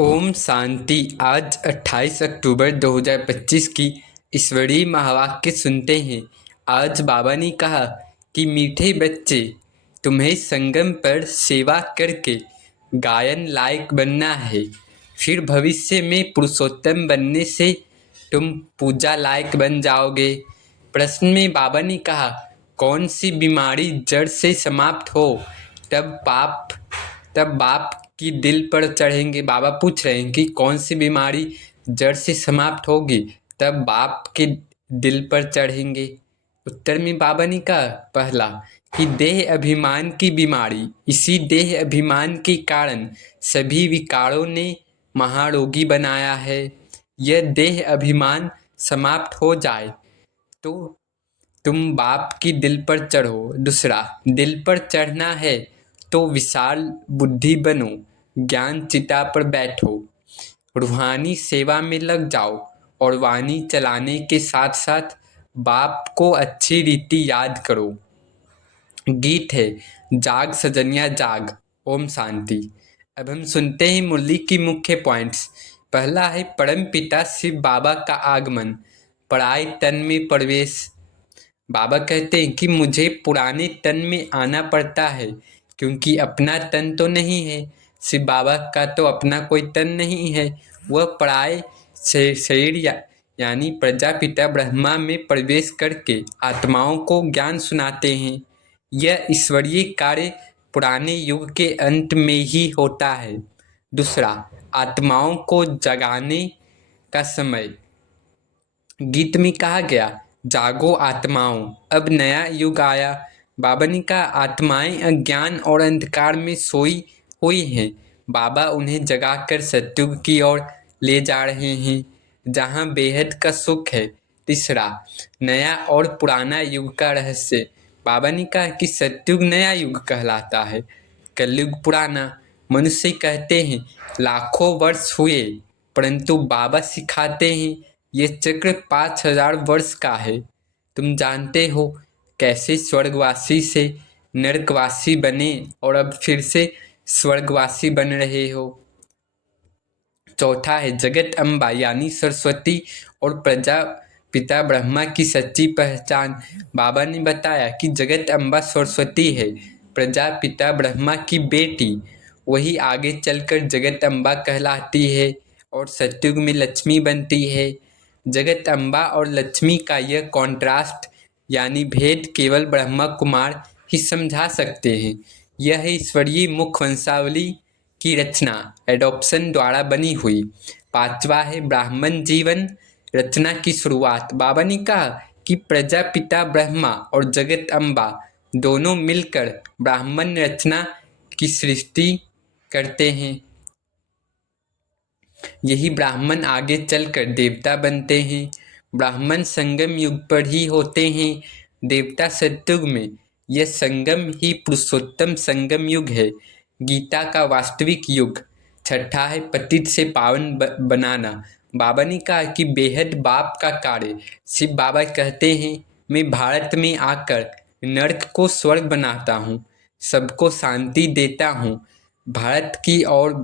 ओम शांति। आज 28 अक्टूबर 2025 की ईश्वरीय महावाक्य सुनते हैं। आज बाबा ने कहा कि मीठे बच्चे, तुम्हें संगम पर सेवा करके गायन लायक बनना है, फिर भविष्य में पुरुषोत्तम बनने से तुम पूजा लायक बन जाओगे। प्रश्न में बाबा ने कहा, कौन सी बीमारी जड़ से समाप्त हो तब बाप की दिल पर चढ़ेंगे। बाबा पूछ रहे हैं कि कौन सी बीमारी जड़ से समाप्त होगी तब बाप के दिल पर चढ़ेंगे। उत्तर में बाबा ने कहा, पहला कि देह अभिमान की बीमारी। इसी देह अभिमान के कारण सभी विकारों ने महारोगी बनाया है। यह देह अभिमान समाप्त हो जाए तो तुम बाप की दिल पर चढ़ो। दूसरा, दिल पर चढ़ना है तो विशाल बुद्धि बनो, ज्ञान चिता पर बैठो, रूहानी सेवा में लग जाओ और वाणी चलाने के साथ साथ बाप को अच्छी रीति याद करो। गीत है, जाग सजनिया जाग। ओम शांति। अब हम सुनते हैं मुरली की मुख्य पॉइंट्स। पहला है परम पिता शिव बाबा का आगमन, पराये तन में प्रवेश। बाबा कहते हैं कि मुझे पुराने तन में आना पड़ता है क्योंकि अपना तन तो नहीं है। शिव बाबा का तो अपना कोई तन नहीं है। वह पराये शरीर यानी प्रजापिता ब्रह्मा में प्रवेश करके आत्माओं को ज्ञान सुनाते हैं। यह ईश्वरीय कार्य पुराने युग के अंत में ही होता है। दूसरा, आत्माओं को जगाने का समय। गीत में कहा गया, जागो आत्माओं, अब नया युग आया। बाबा ने कहा, आत्माएं अज्ञान और अंधकार में सोई हुई हैं। बाबा उन्हें जगाकर सत्युग की ओर ले जा रहे हैं जहां बेहद का सुख है। तीसरा, नया और पुराना युग का रहस्य। बाबा ने कहा कि सत्युग नया युग कहलाता है, कलयुग पुराना। मनुष्य कहते हैं लाखों वर्ष हुए, परंतु बाबा सिखाते हैं ये चक्र 5000 वर्ष का है। तुम जानते हो कैसे स्वर्गवासी से नरकवासी बने और अब फिर से स्वर्गवासी बन रहे हो। चौथा है जगत अम्बा यानी सरस्वती और प्रजापिता ब्रह्मा की सच्ची पहचान। बाबा ने बताया कि जगत अम्बा सरस्वती है, प्रजापिता ब्रह्मा की बेटी। वही आगे चलकर जगत अम्बा कहलाती है और सत्युग में लक्ष्मी बनती है। जगत अम्बा और लक्ष्मी का यह कॉन्ट्रास्ट यानी भेद केवल ब्रह्मा कुमार ही समझा सकते हैं। यह ईश्वरीय मुख वंशावली की रचना एडॉप्शन द्वारा बनी हुई। पांचवा है ब्राह्मण जीवन रचना की शुरुआत। बाबा ने कहा कि प्रजापिता ब्रह्मा और जगत अम्बा दोनों मिलकर ब्राह्मण रचना की सृष्टि करते हैं। यही ब्राह्मण आगे चलकर देवता बनते हैं। ब्राह्मण संगम युग पर ही होते हैं, देवता सत्युग में। यह संगम ही पुरुषोत्तम संगम युग है, गीता का वास्तविक युग। छठा है पतित से पावन बनाना। बाबा ने कहा कि बेहद बाप का कार्य। शिव बाबा कहते हैं, मैं भारत में आकर नर्क को स्वर्ग बनाता हूँ, सबको शांति देता हूँ। भारत की और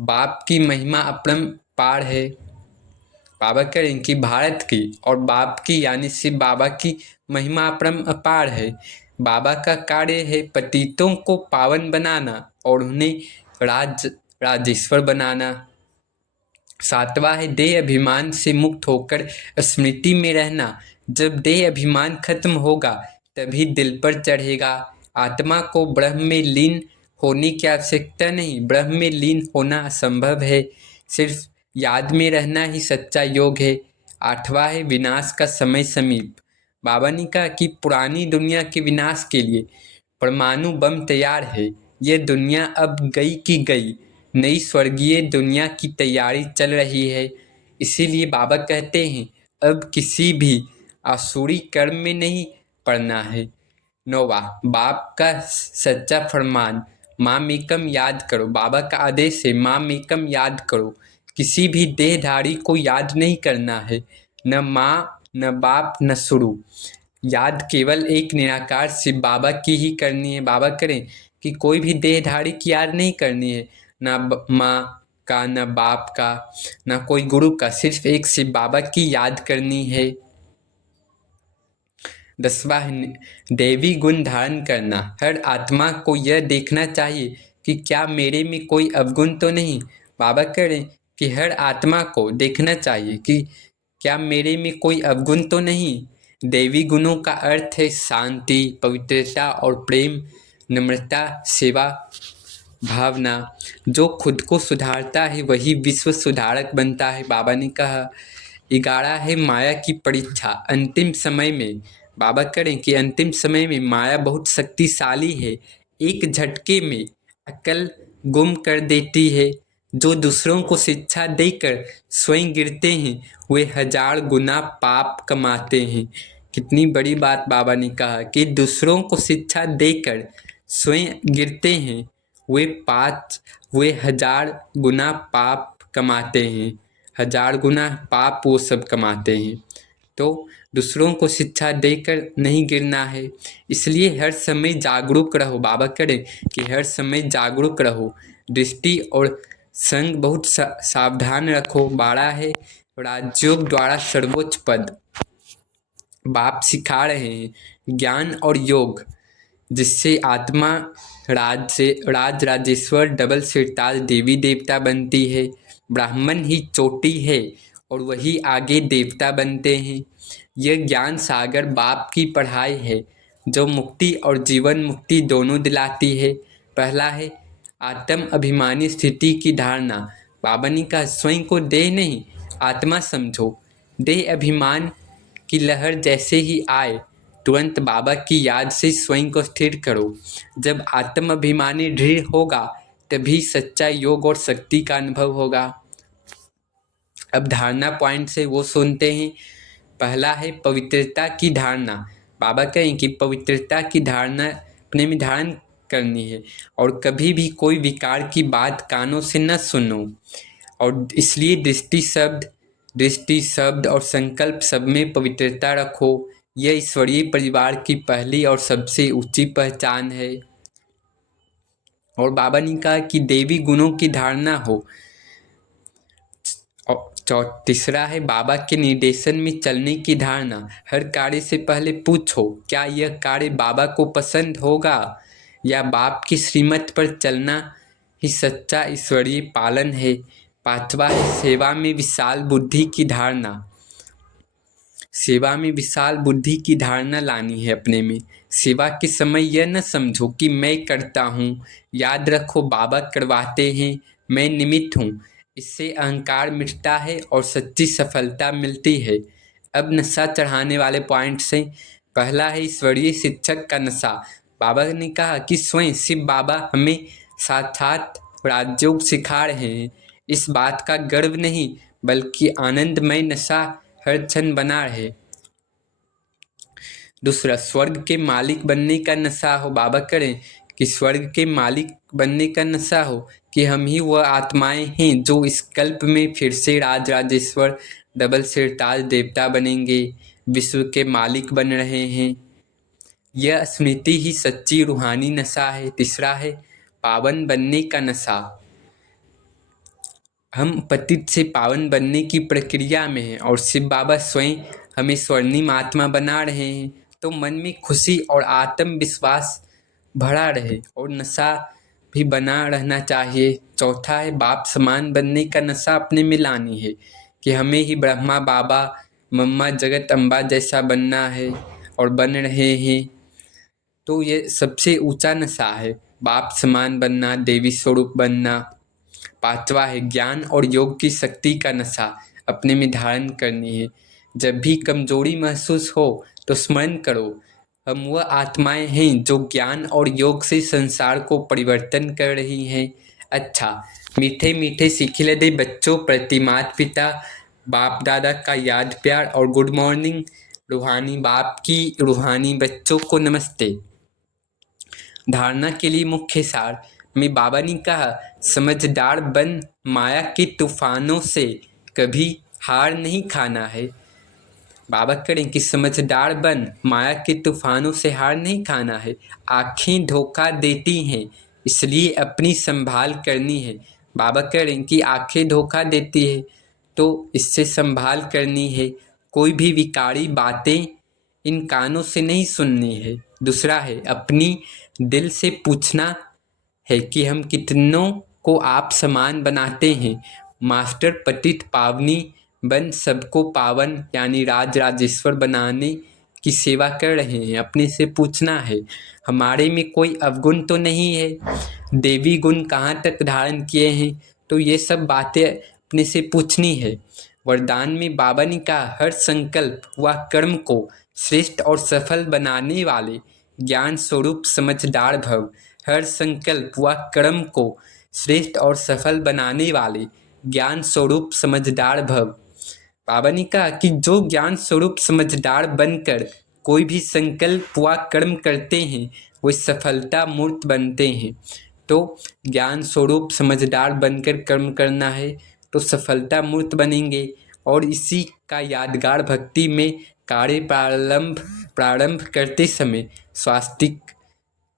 बाप की महिमा अपरंपार है। बाबा करें कि भारत की और बाप की यानी शिव बाबा की महिमा अपरंपार है। बाबा का कार्य है पतितों को पावन बनाना और उन्हें राजेश्वर बनाना। सातवां है देह अभिमान से मुक्त होकर स्मृति में रहना। जब देह अभिमान खत्म होगा तभी दिल पर चढ़ेगा। आत्मा को ब्रह्म में लीन होने की आवश्यकता नहीं, ब्रह्म में लीन होना असंभव है, सिर्फ याद में रहना ही सच्चा योग है। आठवां है विनाश का समय समीप। बाबा ने कहा कि पुरानी दुनिया के विनाश के लिए परमाणु बम तैयार है। यह दुनिया अब गई की गई, नई स्वर्गीय दुनिया की तैयारी चल रही है। इसीलिए बाबा कहते हैं अब किसी भी आसुरी कर्म में नहीं पड़ना है। नौवा, बाप का सच्चा फरमान, माँ मेकम याद करो। बाबा का आदेश है माँ मेकम याद करो। किसी भी देहधारी को याद नहीं करना है, न माँ न बाप न शुरू। याद केवल एक निराकार शिव बाबा की ही करनी है। बाबा करें कि कोई भी देहधारी की याद नहीं करनी है, ना माँ का, न बाप का, न कोई गुरु का, सिर्फ एक शिव बाबा की याद करनी है। 10वां है दैवी गुण धारण करना। हर आत्मा को यह देखना चाहिए कि क्या मेरे में कोई अवगुण तो नहीं। बाबा कह रहे हैं कि हर आत्मा को देखना चाहिए कि क्या मेरे में कोई अवगुण तो नहीं। दैवी गुणों का अर्थ है शांति, पवित्रता और प्रेम, नम्रता, सेवा भावना। जो खुद को सुधारता है वही विश्व सुधारक बनता है। बाबा ने कहा 11 है माया की परीक्षा। अंतिम समय में बाबा करें कि अंतिम समय में माया बहुत शक्तिशाली है, एक झटके में अकल गुम कर देती है। जो दूसरों को शिक्षा देकर स्वयं गिरते हैं वे 1000 गुना पाप कमाते हैं। कितनी बड़ी बात बाबा ने कहा कि दूसरों को शिक्षा देकर स्वयं गिरते हैं वे 1000 गुना पाप कमाते हैं। 1000 गुना पाप वो सब कमाते हैं। तो दूसरों को शिक्षा देकर नहीं गिरना है, इसलिए हर समय जागरूक रहो। बाबा करें कि हर समय जागरूक रहो, दृष्टि और संग बहुत सावधान रखो। 12 है राजयोग द्वारा सर्वोच्च पद। बाप सिखा रहे हैं ज्ञान और योग जिससे आत्मा राज राजेश्वर डबल सिरताज देवी देवता बनती है। ब्राह्मण ही चोटी है और वही आगे देवता बनते हैं। यह ज्ञान सागर बाप की पढ़ाई है जो मुक्ति और जीवन मुक्ति दोनों दिलाती है। पहला है आत्म अभिमानी स्थिति की धारणा। बाबा ने कहा स्वयं को देह नहीं आत्मा समझो। देह अभिमान की लहर जैसे ही आए तुरंत बाबा की याद से स्वयं को स्थिर करो। जब आत्म अभिमानी दृढ़ होगा तभी सच्चा योग और शक्ति का अनुभव होगा। अब धारणा पॉइंट से वो सुनते हैं। पहला है पवित्रता की धारणा। बाबा कहें कि पवित्रता की धारणा अपने में धारण करनी है और कभी भी कोई विकार की बात कानों से न सुनो। और इसलिए दृष्टि शब्द और संकल्प सब में पवित्रता रखो। यह ईश्वरीय परिवार की पहली और सबसे ऊंची पहचान है। और बाबा ने कहा कि देवी गुणों की धारणा हो। और तीसरा है बाबा के निर्देशन में चलने की धारणा। हर कार्य से पहले पूछो क्या यह कार्य बाबा को पसंद होगा या बाप की श्रीमत पर चलना ही सच्चा ईश्वरीय पालन है। 5वां है सेवा में विशाल बुद्धि की धारणा। सेवा में विशाल बुद्धि की धारणा लानी है अपने में। सेवा के समय यह न समझो कि मैं करता हूँ। याद रखो बाबा करवाते हैं, मैं निमित्त हूँ। इससे अहंकार मिटता है और सच्ची सफलता मिलती है। अब नशा चढ़ाने वाले पॉइंट्स हैं। पहला है ईश्वरीय शिक्षक का नशा। बाबा ने कहा कि स्वयं शिव बाबा हमें साक्षात राजयोग सिखा रहे हैं। इस बात का गर्व नहीं बल्कि आनंदमय नशा हर क्षण बना रहे। दूसरा स्वर्ग के मालिक बनने का नशा हो। बाबा करें कि स्वर्ग के मालिक बनने का नशा हो कि हम ही वह आत्माएं हैं जो इस कल्प में फिर से राज राजेश्वर डबल सिरताज देवता बनेंगे, विश्व के मालिक बन रहे हैं। यह स्मृति ही सच्ची रूहानी नशा है। तीसरा है पावन बनने का नशा। हम पतित से पावन बनने की प्रक्रिया में हैं और शिव बाबा स्वयं हमें स्वर्णिम आत्मा बना रहे हैं। तो मन में खुशी और आत्मविश्वास भरा रहे और नशा भी बना रहना चाहिए। चौथा है बाप समान बनने का नशा अपने में लानी है कि हमें ही ब्रह्मा बाबा मम्मा जगत अम्बा जैसा बनना है और बन रहे हैं। तो ये सबसे ऊंचा नशा है, बाप समान बनना, देवी स्वरूप बनना। 5वां है ज्ञान और योग की शक्ति का नशा अपने में धारण करनी है। जब भी कमजोरी महसूस हो तो स्मरण करो हम वह आत्माएं हैं जो ज्ञान और योग से संसार को परिवर्तन कर रही हैं। अच्छा, मीठे मीठे सीखिलदे बच्चों प्रति माता पिता बाप दादा का याद प्यार और गुड मॉर्निंग। रूहानी बाप की रूहानी बच्चों को नमस्ते। धारणा के लिए मुख्य सार में बाबा ने कहा समझदार बन, माया के तूफानों से कभी हार नहीं खाना है। बाबा करें कि समझदार बन, माया के तूफानों से हार नहीं खाना है। आँखें धोखा देती हैं इसलिए अपनी संभाल करनी है। बाबा कह रहे हैं कि आंखें धोखा देती है, तो इससे संभाल करनी है। कोई भी विकारी बातें इन कानों से नहीं सुननी है। दूसरा है अपनी दिल से पूछना है कि हम कितनों को आप समान बनाते हैं। मास्टर पतित पावनी बन सबको पावन यानी राज राजेश्वर बनाने की सेवा कर रहे हैं। अपने से पूछना है हमारे में कोई अवगुण तो नहीं है, देवी गुण कहाँ तक धारण किए हैं। तो ये सब बातें अपने से पूछनी है। वरदान में बाबा ने कहा हर संकल्प व कर्म को श्रेष्ठ और सफल बनाने वाले ज्ञान स्वरूप समझदार भव। हर संकल्प व कर्म को श्रेष्ठ और सफल बनाने वाले ज्ञान स्वरूप समझदार भव। बाबा ने कहा कि जो ज्ञान स्वरूप समझदार बनकर कोई भी संकल्प व कर्म करते हैं वे सफलता मूर्त बनते हैं। तो ज्ञान स्वरूप समझदार बनकर कर्म करना है तो सफलता मूर्त बनेंगे। और इसी का यादगार भक्ति में कार्य प्रारंभ करते समय स्वास्तिक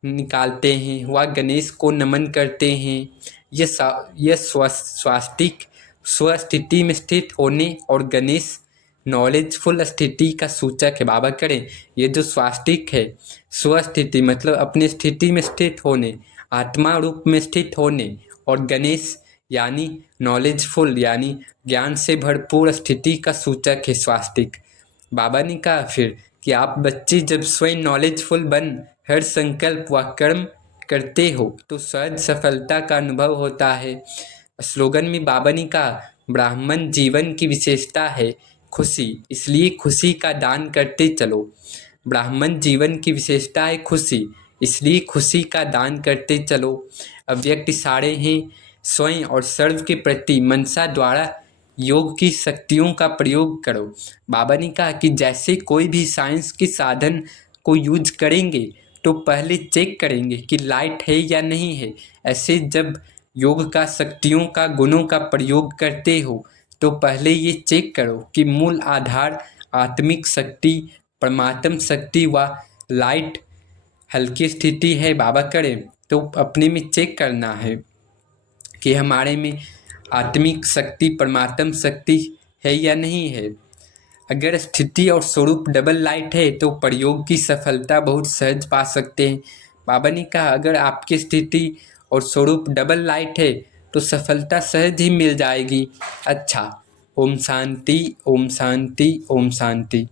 निकालते हैं व गणेश को नमन करते हैं। यह स्वास्तिक स्वस्थिति में स्थित होने और गणेश नॉलेजफुल स्थिति का सूचक है। बाबा करें ये जो स्वास्तिक है स्वस्थिति मतलब अपनी स्थिति में स्थित होने, आत्मा रूप में स्थित होने, और गणेश यानी नॉलेजफुल यानी ज्ञान से भरपूर स्थिति का सूचक है स्वास्तिक। बाबा ने कहा फिर कि आप बच्चे जब स्वयं नॉलेजफुल बन हर संकल्प व कर्म करते हो तो सहज सफलता का अनुभव होता है। स्लोगन में बाबा ने कहा ब्राह्मण जीवन की विशेषता है खुशी, इसलिए खुशी का दान करते चलो। ब्राह्मण जीवन की विशेषता है खुशी, इसलिए खुशी का दान करते चलो। अव्यक्त इशारे हैं स्वयं और सर्व के प्रति मनसा द्वारा योग की शक्तियों का प्रयोग करो। बाबा ने कहा कि जैसे कोई भी साइंस के साधन को यूज करेंगे तो पहले चेक करेंगे कि लाइट है या नहीं है, ऐसे जब योग का शक्तियों का गुणों का प्रयोग करते हो तो पहले ये चेक करो कि मूल आधार आत्मिक शक्ति परमात्म शक्ति व लाइट हल्की स्थिति है। बाबा करें तो अपने में चेक करना है कि हमारे में आत्मिक शक्ति परमात्म शक्ति है या नहीं है। अगर स्थिति और स्वरूप डबल लाइट है तो प्रयोग की सफलता बहुत सहज पा सकते हैं। बाबा ने कहा अगर आपकी स्थिति और स्वरूप डबल लाइट है तो सफलता सहज ही मिल जाएगी। अच्छा, ओम शांति ओम शांति ओम शांति।